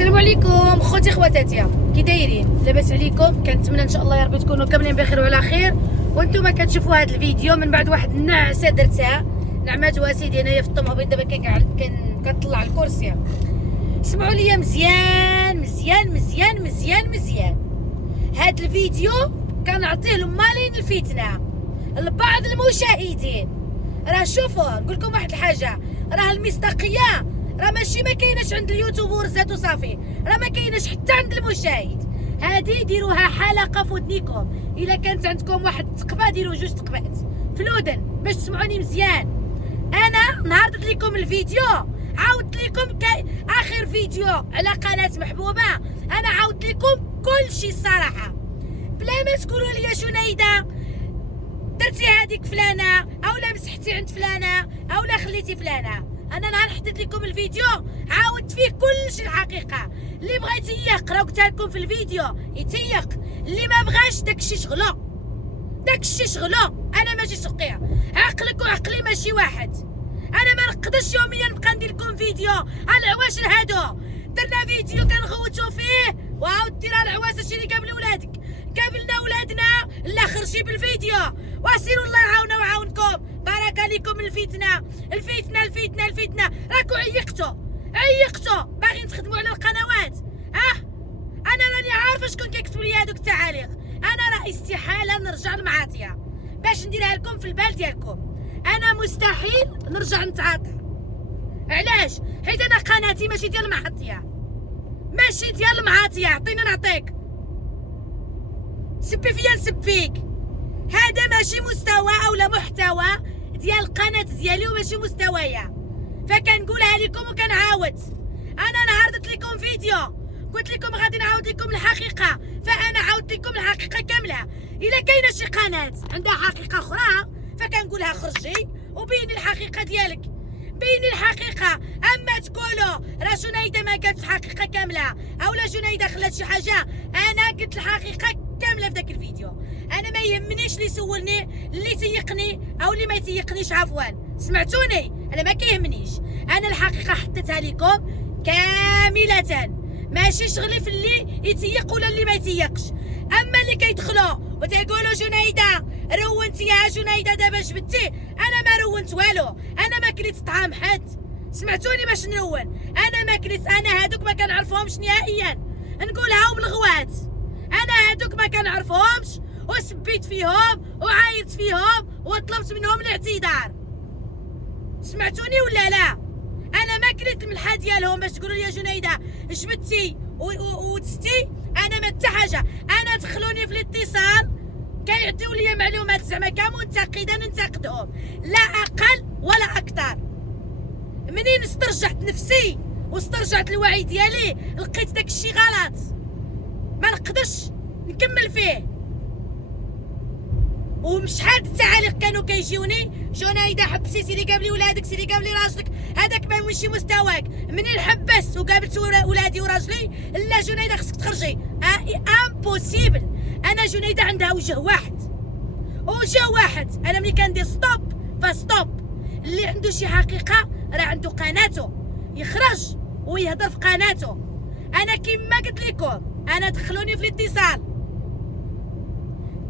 السلام عليكم خوتي خواتاتي، كي دايرين؟ لاباس عليكم؟ كنتمنى ان شاء الله يا ربي تكونوا كاملين بخير وعلى خير. وانتم كتشوفوا هذا الفيديو من بعد واحد النعسه درتها، نعمات واسيدي هنايا في الطوموبيل. دابا كنطلع الكرسي. سمعوا لي مزيان مزيان مزيان مزيان مزيان. هذا الفيديو كنعطيه لمالين الفتنه لبعض المشاهدين. راه شوفوا نقول لكم واحد الحاجه، راه المصداقيه راه ماشي ما كايناش عند اليوتيوبر ذاته صافي، راه ما كايناش حتى عند المشاهد. هذه ديروها حلقه في ودنيكم، الا كانت عندكم واحد التقبه ديروا جوج تقبات في الودن باش تسمعوني مزيان. انا نهار درت لكم الفيديو عاودت لكم اخر فيديو على قناه محبوبه، انا عاودت لكم كل شيء الصراحه، بلا ما تقولوا لي جنيده درتي هذيك فلانه اولا مسحتي عند فلانه اولا خليتي فلانه. انا نهار حطيت لكم الفيديو عاودت فيه كل شيء الحقيقه. اللي بغى يتيق راه قلتها لكم في الفيديو يتيق، اللي ما بغاش داكشي شغلو، داكشي شغلو. انا ماشي شقيه، عقلك وعقلي ماشي واحد. انا ما نقدرش يوميا نبقى ندير لكم فيديو على العواشر هادو. درنا فيديو كنغوتو فيه وعاود دير على العواشر شي اللي قابل ولادك، قابلنا ولادنا لا خرجي بالفيديو. وسيروا الله يعاوننا ويعاونكم. بارك عليكم الفتنه الفتنه الفتنه الفتنه. راكو عيقتوا باغيين تخدموا على القنوات. انا راني عارفه شكون كيكتبوا لي هذوك التعاليق. انا راه استحاله نرجع للمعاطيه باش نديرها لكم في البال ديالكم. انا مستحيل نرجع نتعاطى. علاش؟ حيت انا قناتي ماشي ديال المعاطيه، ماشي ديال المعاطيه. عطيني نعطيك، سبي فيا نسب فيك. هذا ماشي مستوى اولا محتوى ديال القناه ديالي وماشي مستوايا، فكنقولها لكم وكنعاود. انا نهار درت لكم فيديو قلت لكم غادي نعاود لكم الحقيقه، فانا عاودت لكم الحقيقه كامله. الا كاينه شي قناه عندها حقيقه اخرى فكنقولها خرجي وبيني الحقيقه ديالك، بيني الحقيقه. اما تقولوا راه جنيده ما قالتش الحقيقه كامله اولا جنيده خلات شي حاجه، انا قلت الحقيقه كامله في ذاك الفيديو. انا ما يهمنيش اللي يسولني، اللي تيقني او اللي ما يتيقنيش. عفوا سمعتوني، انا ما كيهمنيش. انا الحقيقه حطيتها لكم كامله، ماشي شغلي في اللي يتيق ولا اللي ما يتيقش. اما اللي كيدخلوا وتيقولوا جنيده رونتي يا جنيده دابا جبدتي، انا ما رونت والو. انا ما كليت طعام حد، سمعتوني باش نرون. انا ما كليت، انا هادوك ما كنعرفهمش نهائيا، نقولها بالغوات. انا هادوك ما كنعرفهمش وسبيت فيهم وعايرت فيهم وطلبت منهم الاعتذار. سمعتوني ولا لا؟ انا ما كليت الملحه ديالهم باش تقولوا لي يا جنيده جبدتي ودستي. انا ما حتى حاجه. انا دخلوني في الاتصال كيعطيو لي معلومات زعما كمنتقده ننتقدهم، لا اقل ولا اكثر. منين استرجعت نفسي واسترجعت الوعي ديالي لقيت داك الشيء غلط، ما نقدرش نكمل فيه. ومشحال التعاليق كانوا كيجيوني، جنيده حبسي سيدي قابلي ولادك، سيدي قابلي راجلك، هذاك ما ماشي مستواك. منين حبست وقابلت ولادي وراجلي، لا جنيده خصك تخرجي. امبوسيبل. انا جنيده عندها وجه واحد. انا ملي كندير ستوب فستوب. اللي عنده شي حقيقه راه عنده قناته، يخرج ويهضر في قناته. انا كيما قلت لكم، انا دخلوني في الاتصال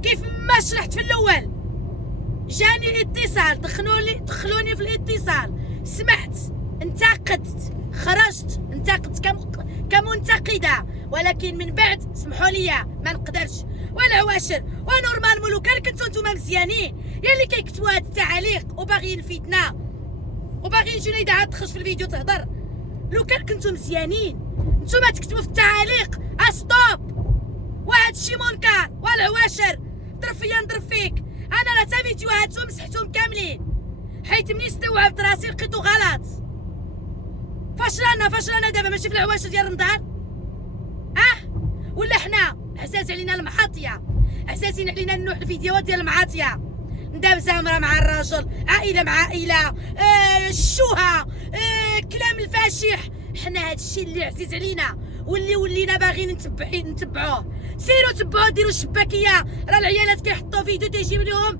كيف ما شرحت في الاول. جاني الاتصال، دخلوني في الاتصال، سمعت، انتقدت، خرجت، انتقدت كمنتقده. ولكن من بعد سمحوا لي ما نقدرش. والعواشر ونورمال لو كان كنتو نتوما مزيانين يا اللي كيكتبوا هاد التعاليق وباغيين الفتنه وباغيين جنيده عاد تخرج في الفيديو تهضر، لو كان كنتو مزيانين نتوما تكتبوا في التعاليق ستوب وهاد الشي منكر. والعواشر ضرب فيا نضرب فيك. انا راه تا فيديوهاتهم مسحتهم كاملين، حيت مني استوعبت راسي لقيتو غلط. فاش رانا دابا ماشي في العواشر ديال رمضان؟ ولا حنا عزاز علينا المعاطيه، عزازين علينا نوع الفيديوهات ديال المعاطيه، نداب زامره مع الراجل، عائله مع عائله، الشوهه، كلام الفاشح. حنا هادشي اللي عزيز علينا واللي ولينا باغيين نتبعوه. سيروا تبعوه، ديروا الشباكيه. راه العيالات كيحطوا فيديو تيجيب لهم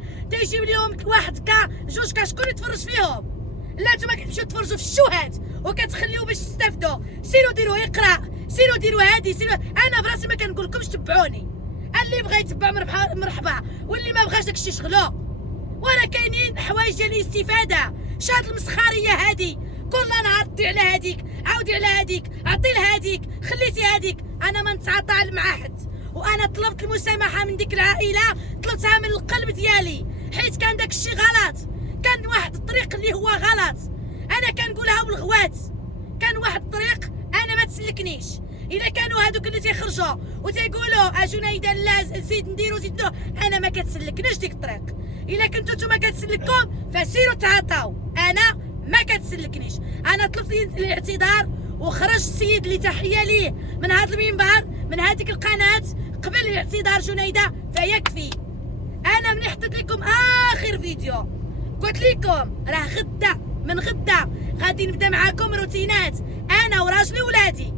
واحد جوج شكون يتفرج فيهم؟ لا نتوما كتمشيو تفرجوا في الشوهات وكتخليو باش تستافدوا. سيروا ديروا اقرا، سيروا ديروا هادي، سيروا. انا براسي ما كنقول لكمش تبعوني، اللي بغى يتبع مرحبا، واللي ما بغاش داكشي شغلو. وراه كاينين حوايج ديال الاستفاده. شاد المسخريه هادي كل نهار دي على هاديك، عاودي على هاديك، عطي لهاديك، خليتي هاديك. انا ما نتعاطى مع حد، وانا طلبت المسامحه من ديك العائله، طلبتها من القلب ديالي، حيت كان داك الشيء غلط، كان واحد الطريق اللي هو غلط. انا كنقولها بالغوات، كان واحد الطريق انا ما تسلكنيش. الا كانوا هادوك اللي تيخرجوا وتيقولوا اجنيده لا زيد نديرو زيد نديرو، انا ما كتسلكنيش ديك الطريق. الا كنتو نتوما كتسلككم فسيروا تعاطاو، انا ما كتسلكنيش. انا طلبت الاعتذار وخرج السيد اللي تحيه ليه من هذا المنبر من هذيك القناه قبل الاعتذار جنيده فيكفي. انا من حطيت لكم اخر فيديو قلت لكم راه غدا من غدا غادي نبدا معاكم روتينات انا وراجلي ولادي،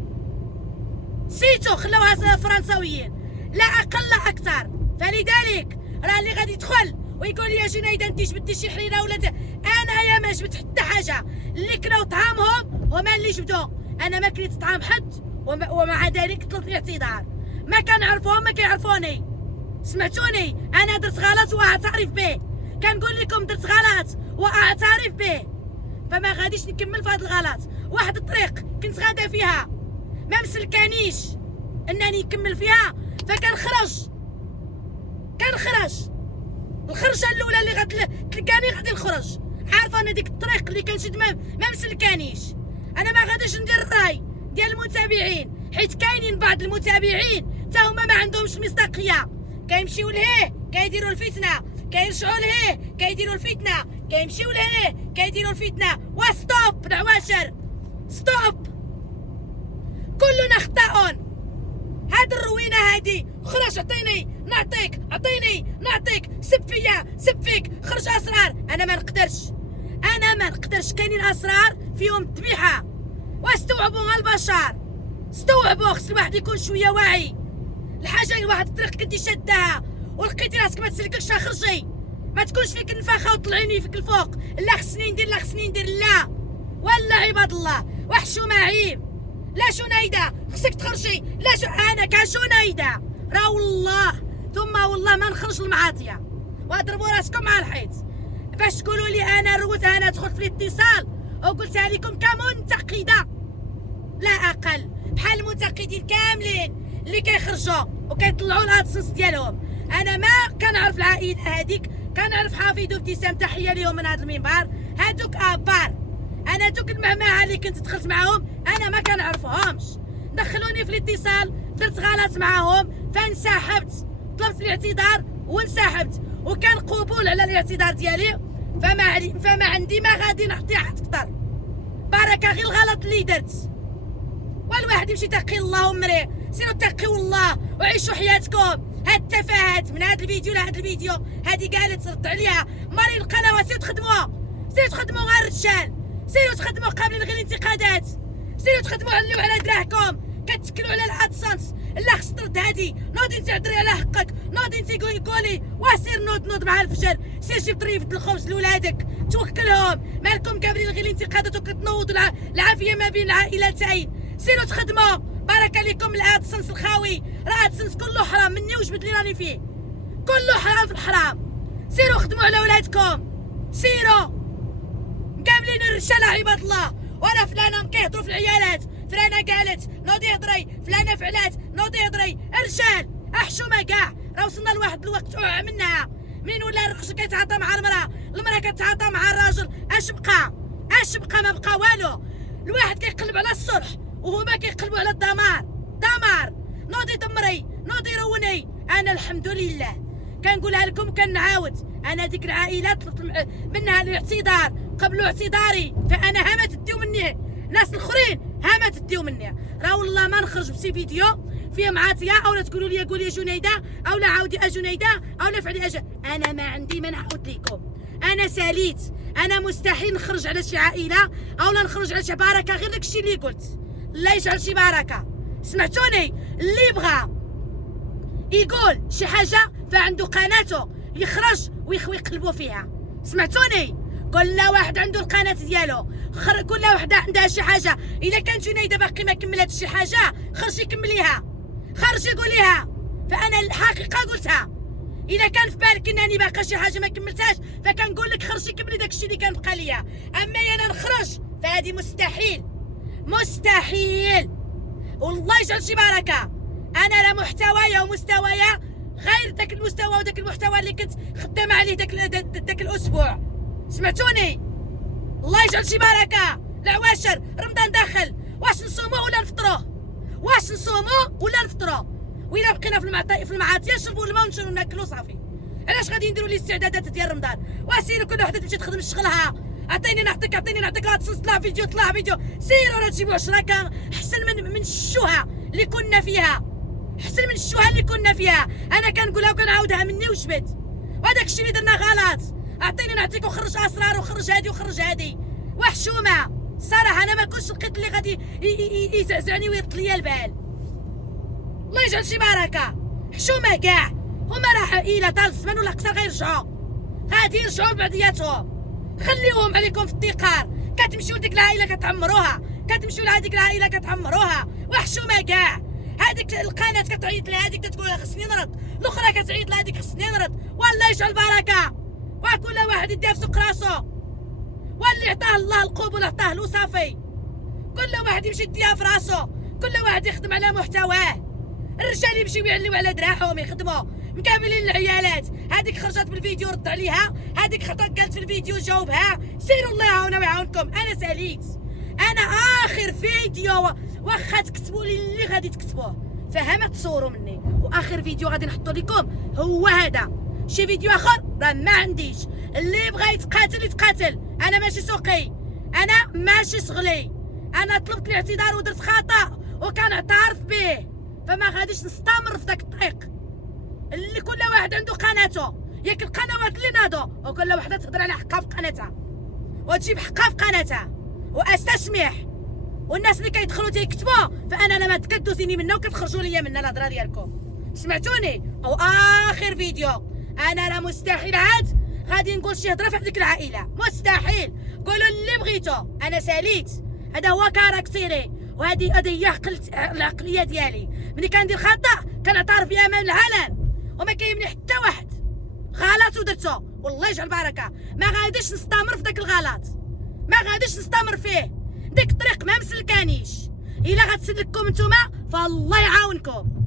سيتو خلوها فرنساويين لا اقل لا اكثر. فلذلك راه اللي غادي يدخل ويقول لي يا جنيده انت جبدتي شي حريره ولا انا يا ما جبت حتى حاجه. اللي كلاو طعامهم هما اللي جبدوا، انا ما كليت طعام حد. ومع ذلك طلبت الاعتذار، ما كنعرفهم ما كيعرفوني. سمعتوني؟ انا درت غلط واعترف به، كنقول لكم درت غلط واعترف به، فما غاديش نكمل في هذا الغلط. واحد الطريق كنت غادا فيها ما مسلكانيش انني نكمل فيها، فكنخرج الخرجه الاولى اللي غتلقاني غادي نخرج، عارفه انا ديك الطريق اللي كنشد ما مسلكانيش. انا ما غاديش ندير الراي ديال المتابعين، حيت كاينين بعض المتابعين حتى هما ما عندهمش مصداقيه، كيمشيو لهيه كيديروا الفتنه، كيرجعوا لهيه كيديروا الفتنه، كيمشيو لهيه كيديروا الفتنه. وستوب العواشر، ستوب، كلنا خطاؤون. هاد الروينه هادي خرج عطيني نعطيك، عطيني نعطيك، سب فيا سب فيك، خرج اسرار. انا ما نقدرش، كاينين اسرار فيهم الذبيحه. واستوعبوا البشر، استوعبوا. خص الواحد يكون شويه واعي. الحاجه واحد الطريق كنتي شادها ولقيتي راسك ما تسلكش خرجي، ما تكونش فيك النفاخه وطلعيني فيك الفوق. لا خصني ندير لا ولا عباد الله وحشومه عيب. لا جنيده خصك تخرجي، لا انا كجنيده راه والله ثم والله ما نخرج المعاطيه واضربوا راسكم مع الحيط باش تقولوا لي انا روت. انا دخلت في الاتصال وقلتها لكم كمنتقده لا اقل، بحال المنتقدين كاملين اللي كيخرجوا وكيطلعوا الادسنس ديالهم. انا ما كنعرف العائله هذيك، كنعرف حفيد وابتسام، تحيه ليهم من هذا المنبر. هادوك ابار، انا دوك المعمعه اللي كنت دخلت معاهم انا ما كنعرفهمش، دخلوني في الاتصال درت غلط معاهم فانسحبت، طلبت الاعتذار وانسحبت، وكان قبول على الاعتذار ديالي. فما عندي ما غادي نعطي حد اكثر، بركه غير الغلط اللي درت. والواحد يمشي يتقي الله ومري، سيروا تقيوا الله وعيشوا حياتكم. هاد التفاهات من هاد الفيديو لهاد الفيديو هادي قالت رد عليها ماري القنوات. سيروا تخدموا غير الرجال، سيروا تخدموا قابلين غير الانتقادات، سيروا تخدموا على دراهكم، كتكلوا على الادسنس. لا خص ترد هادي، نوضي تعدري على حقك، نوضي انت قولي وسير نوض مع الفجر، سير جيب طريفه الخبز لولادك توكلهم. مالكم قابلين غير الانتقادات وكتنوضوا العافيه ما بين العائلتين. سيروا تخدموا، بارك عليكم الادسنس الخاوي. راه ادسنس كله حرام مني وجبد اللي راني فيه، كله حرام في الحرام. سيروا خدموا على ولادكم، سيروا مقابلين الرجاله عباد الله. وانا فلانه كيهضروا في العيالات، فلانه قالت نوضي هضري، فلانه فعلات نوضي هضري. الرجال احشومه كاع، راه وصلنا لواحد الوقت منها منين ولا الرجل كيتعاطى مع المراه كتعاطى مع الراجل. اش بقى ما بقى والو. الواحد كيقلب على الصلح وهما كيقلبوا على الدمار. نوضي دمري، نوضي روني. انا الحمد لله كنقولها لكم كنعاود، انا ديك العائله طلبت منها الاعتذار قبلوا اعتذاري، فانا هما تديو مني، ناس الاخرين هما تديو مني. راه والله ما نخرج بشي فيديو فيه معاطيه اولا تقولوا لي قولي جنيده اولا عاودي جنيده اولا فعلي انا ما عندي ما نعاود لكم. انا ساليت، انا مستحيل نخرج على شي عائله اولا نخرج على شي بركه غير داكشي اللي قلت. الله يجعل شي بركه. سمعتوني؟ اللي بغى يقول شي حاجه فعنده قناته يخرج ويقلبوا فيها. سمعتوني؟ كل واحد عنده القناه ديالو، كل وحده عندها شي حاجه. الا كانت جنيده باقي ما كملاتش شي حاجه، خرجي كمليها، خرجي قوليها. فانا الحقيقه قلتها. الا كان في بالك انني باقا شي حاجه ما كملتهاش، فكنقول لك خرجي كملي داكشي اللي كان بقى ليا. اما انا نخرج فهذه مستحيل، مستحيل. والله يجعل شي بركه. انا لا محتوايا ومستوايا غير داك المستوى وداك المحتوى اللي كنت خدامه عليه داك الاسبوع. سمعتوني؟ الله يجعل شي بركه. العواشر رمضان داخل، واش نصومو ولا نفطروه؟ واش نصومو ولا نفطروه؟ وإلا بقينا في المعاطيه نشربوا الماء ونشربوا ناكلوا صافي. علاش غادي نديروا الاستعدادات ديال رمضان؟ وسيروا كل وحده تمشي تخدم شغلها. عطيني نعطيك، عطيني نعطيك، طلع فيديو طلع فيديو. سيروا راه تجيبوا 10 كان احسن من الشوهه اللي كنا فيها، احسن من الشوهه اللي كنا فيها. انا كنقولها وكنعاودها مني وجبت. وهذاك الشيء اللي درنا غلط. عطيني نعطيك وخرج اسرار وخرج هادي وخرج هادي. وحشومه صراحه. انا ما كنتش لقيت اللي غادي يزعزعني ويرد ليا البال. الله يجعل شي بركه. حشومه كاع. هما راه عائله طال الزمان ولا اكثر غيرجعوا، غادي يرجعوا بعضياتهم. خليوهم عليكم في الدقار. كتمشيو لديك العائله كتعمروها، كتمشيو لهاديك العائله كتعمروها. وحشومه كاع. هذيك القناه كتعيط لها، هذيك كتقول خصني نرد، الاخرى كتعيط لها هذيك خصني نرد. والله يجعل بركه. وكل واحد يديها في سوق راسو، واللي عطاه الله القبول عطاه له صافي. كل واحد يمشي يديها في راسو، كل واحد يخدم على محتواه. الرجال يمشيو يعليو على دراعهم يخدموا مكاملين العيالات. هذيك خرجت بالفيديو رد عليها، هذيك قالت في الفيديو جاوبها. سيروا الله يعاوننا ويعاونكم. انا ساليت. انا اخر فيديو واخا تكتبوا لي اللي غادي تكتبوه فهمت تصوروا مني، واخر فيديو غادي نحطو لكم هو هذا. شي فيديو اخر راه ما عنديش. اللي بغى يتقاتل يتقاتل. انا ماشي سوقي، انا ماشي شغلي. انا طلبت الاعتذار ودرت خطا وكنعترف به، فما غاديش نستمر في داك الطريق. اللي كل واحد عنده قناته، ياك القنوات اللي ناضوا وكل وحده تهضر على حقها في قناتها وتجيب حقها في قناتها واستسمح. والناس اللي كيدخلوا تيكتبوا فانا ما تكدوزيني منها وكتخرجوا ليا منها الهضره ديالكم. سمعتوني؟ او اخر فيديو انا راه مستحيل عاد غادي نقول شي هضره في هذيك العائله، مستحيل. قولوا اللي بغيتو، انا ساليت. هذا هو كاركتيري، وهذه هي العقليه ديالي. ملي كندير خطا كنعترف به امام العلن وما كيهمني حتى واحد. غلط ودرتو والله يجعل بركه. ما غاديش نستمر في داك الغلط، ما غاديش نستمر فيه. ديك الطريق ما مسلكانيش. الا غتسلككم نتوما فالله يعاونكم.